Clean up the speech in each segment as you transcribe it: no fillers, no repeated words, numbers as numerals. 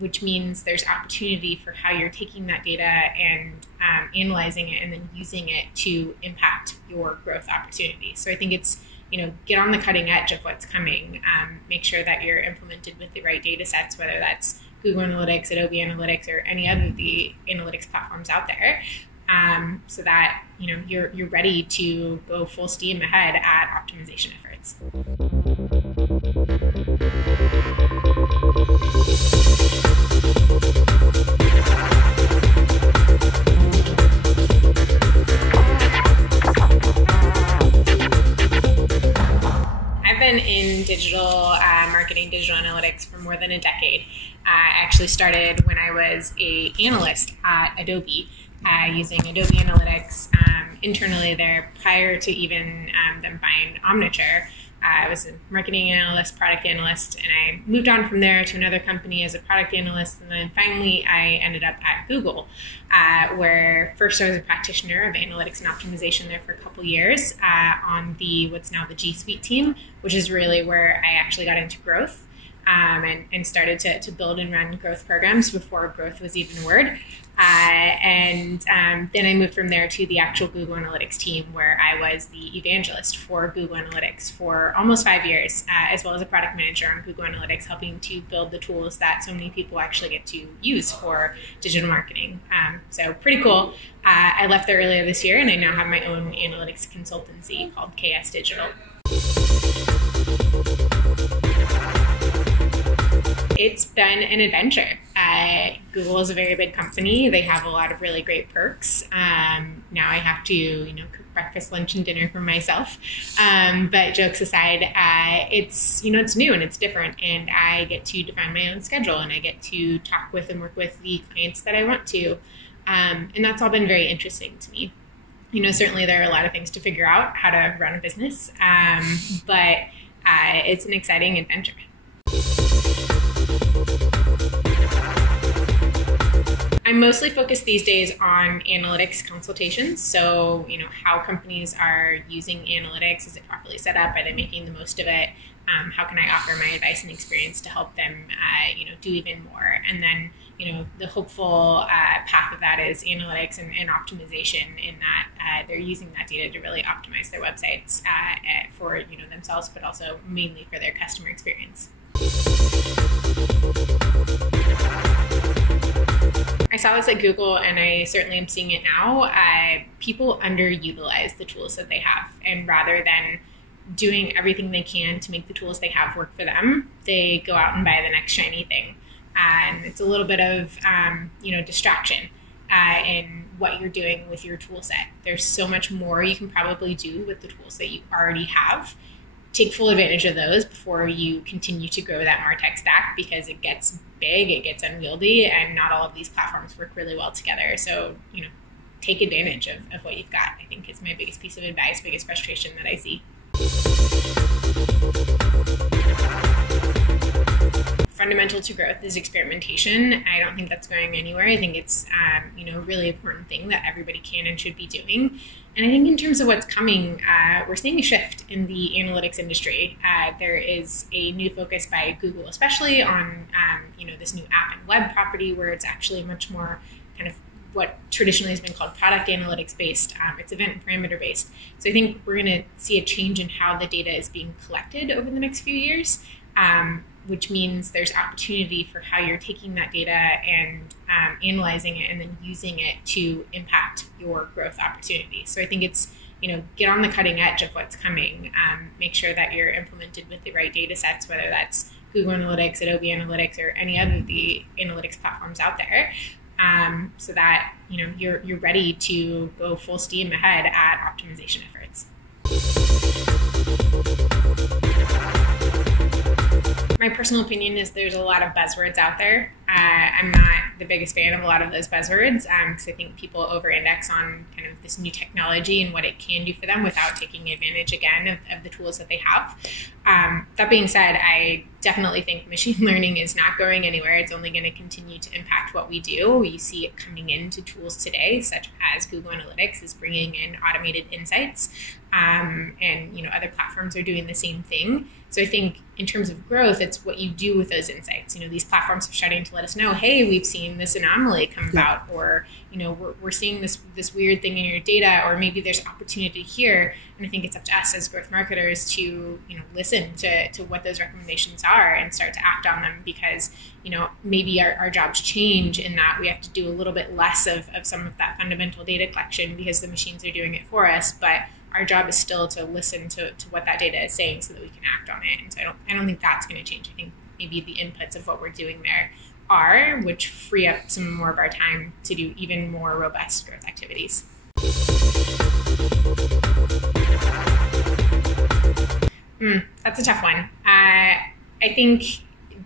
which means there's opportunity for how you're taking that data and analyzing it and then using it to impact your growth opportunity. So I think it's, get on the cutting edge of what's coming, make sure that you're implemented with the right data sets, whether that's Google Analytics, Adobe Analytics, or any other of the analytics platforms out there, so that you're ready to go full steam ahead at optimization efforts. I've been in digital marketing, digital analytics for more than a decade. I actually started when I was an analyst at Adobe, using Adobe Analytics internally there prior to even them buying Omniture. I was a marketing analyst, product analyst, and I moved on from there to another company as a product analyst. And then finally, I ended up at Google, where first I was a practitioner of analytics and optimization there for a couple years on what's now the G Suite team, which is really where I actually got into growth and started to build and run growth programs before growth was even a word. And then I moved from there to the actual Google Analytics team, where I was the evangelist for Google Analytics for almost 5 years, as well as a product manager on Google Analytics, helping to build the tools that so many people actually get to use for digital marketing. So pretty cool. I left there earlier this year, and I now have my own analytics consultancy called KS Digital. It's been an adventure. Google is a very big company. They have a lot of really great perks. Now I have to, cook breakfast, lunch, and dinner for myself. But jokes aside, it's new and it's different, and I get to define my own schedule, and I get to talk with and work with the clients that I want to, and that's all been very interesting to me. Certainly there are a lot of things to figure out how to run a business, but it's an exciting adventure. I'm mostly focused these days on analytics consultations. So, how companies are using analytics. Is it properly set up? Are they making the most of it? How can I offer my advice and experience to help them, do even more? And then, the hopeful path of that is analytics and optimization, in that they're using that data to really optimize their websites for, themselves, but also mainly for their customer experience. I saw this at Google, and I certainly am seeing it now. People underutilize the tools that they have, and rather than doing everything they can to make the tools they have work for them, they go out and buy the next shiny thing. And it's a little bit of distraction in what you're doing with your tool set. There's so much more you can probably do with the tools that you already have. Take full advantage of those before you continue to grow that MarTech stack, because it gets big, it gets unwieldy, and not all of these platforms work really well together. So, take advantage of what you've got, I think, is my biggest piece of advice, biggest frustration that I see. Fundamental to growth is experimentation. I don't think that's going anywhere. I think it's a really important thing that everybody can and should be doing. And I think in terms of what's coming, we're seeing a shift in the analytics industry. There is a new focus by Google, especially on this new app and web property, where it's actually much more kind of what traditionally has been called product analytics based. It's event and parameter based. So I think we're going to see a change in how the data is being collected over the next few years, which means there's opportunity for how you're taking that data and analyzing it and then using it to impact your growth opportunity. So I think it's, get on the cutting edge of what's coming, make sure that you're implemented with the right data sets, whether that's Google Analytics, Adobe Analytics, or any other of the analytics platforms out there, so that you're ready to go full steam ahead at optimization efforts. My personal opinion is there's a lot of buzzwords out there. I'm not the biggest fan of a lot of those buzzwords, because I think people over-index on kind of this new technology and what it can do for them without taking advantage, again, of the tools that they have. That being said, I definitely think machine learning is not going anywhere. It's only going to continue to impact what we do. We see it coming into tools today, such as Google Analytics is bringing in automated insights, and other platforms are doing the same thing. So I think in terms of growth, it's what you do with those insights. These platforms are starting to let us know, hey, we've seen this anomaly come about, or we're seeing this weird thing in your data, or maybe there's opportunity here. And I think it's up to us as growth marketers to listen to what those recommendations are and start to act on them, because maybe our jobs change in that we have to do a little bit less of some of that fundamental data collection because the machines are doing it for us, but our job is still to listen to what that data is saying so that we can act on it. And so I don't think that's going to change. I think maybe the inputs of what we're doing there are, which free up some more of our time to do even more robust growth activities. That's a tough one. I think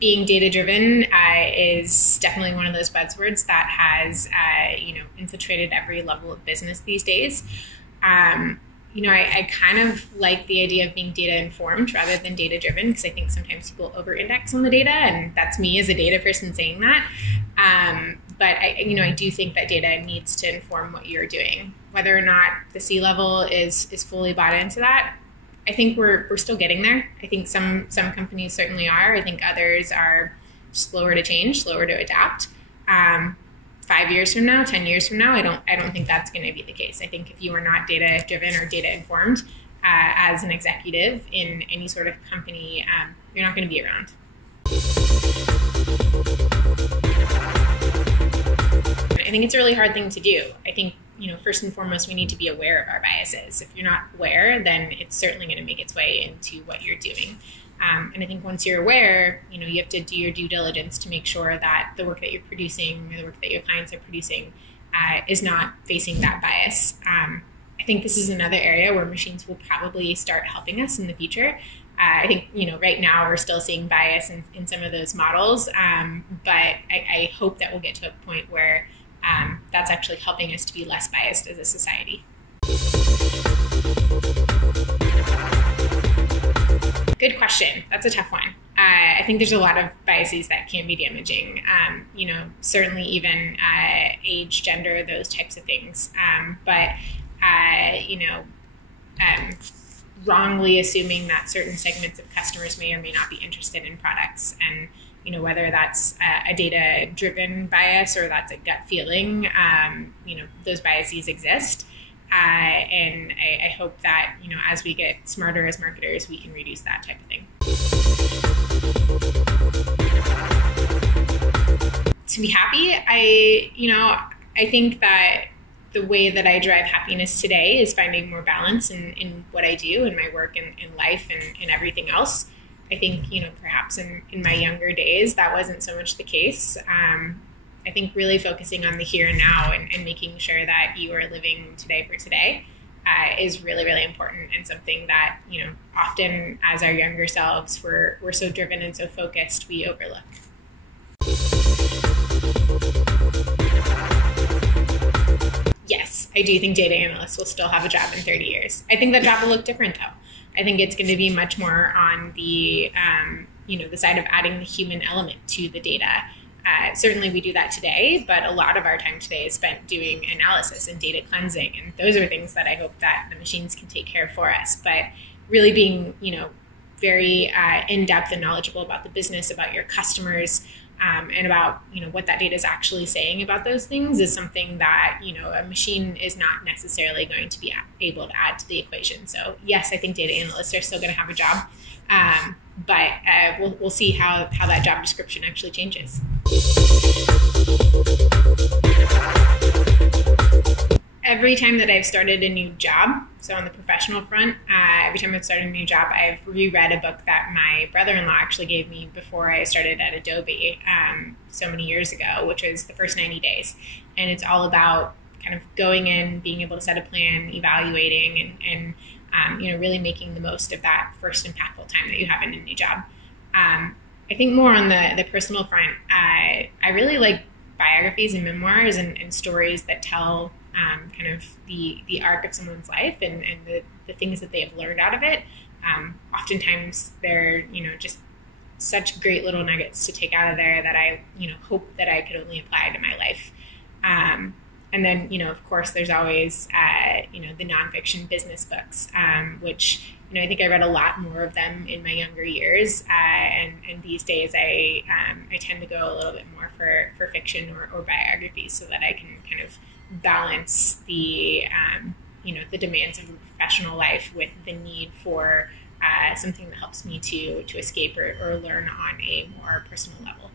being data-driven is definitely one of those buzzwords that has infiltrated every level of business these days. I kind of like the idea of being data-informed rather than data-driven, because I think sometimes people over-index on the data, and that's me as a data person saying that. But I do think that data needs to inform what you're doing. Whether or not the C-level is fully bought into that, I think we're still getting there. I think some companies certainly are. I think others are slower to change, slower to adapt. 5 years from now, 10 years from now, I don't think that's going to be the case. I think if you are not data driven or data informed as an executive in any sort of company, you're not going to be around. I think it's a really hard thing to do. I think first and foremost, we need to be aware of our biases. If you're not aware, then it's certainly going to make its way into what you're doing. And I think once you're aware, you have to do your due diligence to make sure that the work that you're producing or the work that your clients are producing is not facing that bias. I think this is another area where machines will probably start helping us in the future. I think, right now we're still seeing bias in some of those models, but I hope that we'll get to a point where that's actually helping us to be less biased as a society. Good question. That's a tough one. I think there's a lot of biases that can be damaging. Certainly even age, gender, those types of things. But wrongly assuming that certain segments of customers may or may not be interested in products, and whether that's a data-driven bias or that's a gut feeling, those biases exist. And I hope that, as we get smarter as marketers, we can reduce that type of thing. To be happy, I think that the way that I drive happiness today is finding more balance in what I do, in my work and in life and everything else. I think, perhaps in my younger days, that wasn't so much the case. I think really focusing on the here and now and making sure that you are living today for today is really, really important, and something that, often as our younger selves, we're so driven and so focused, we overlook. Yes, I do think data analysts will still have a job in 30 years. I think that job will look different, though. I think it's going to be much more on the, the side of adding the human element to the data. Certainly we do that today, but a lot of our time today is spent doing analysis and data cleansing, and those are things that I hope that the machines can take care of for us. But really being, very in-depth and knowledgeable about the business, about your customers, and about, what that data is actually saying about those things is something that, a machine is not necessarily going to be able to add to the equation. So yes, I think data analysts are still going to have a job, but we'll see how that job description actually changes. Every time that I've started a new job, so on the professional front, every time I've started a new job, I've reread a book that my brother-in-law actually gave me before I started at Adobe so many years ago, which was The First 90 Days. And it's all about kind of going in, being able to set a plan, evaluating, and really making the most of that first impactful time that you have in a new job. I think more on the personal front, I really like biographies and memoirs and stories that tell kind of the arc of someone's life and the things that they have learned out of it. Oftentimes they're, just such great little nuggets to take out of there that I, hope that I could only apply to my life. And then, of course, there's always, the nonfiction business books, which, I think I read a lot more of them in my younger years. And these days I tend to go a little bit more for fiction or biographies so that I can kind of balance the, the demands of a professional life with the need for something that helps me to escape or learn on a more personal level.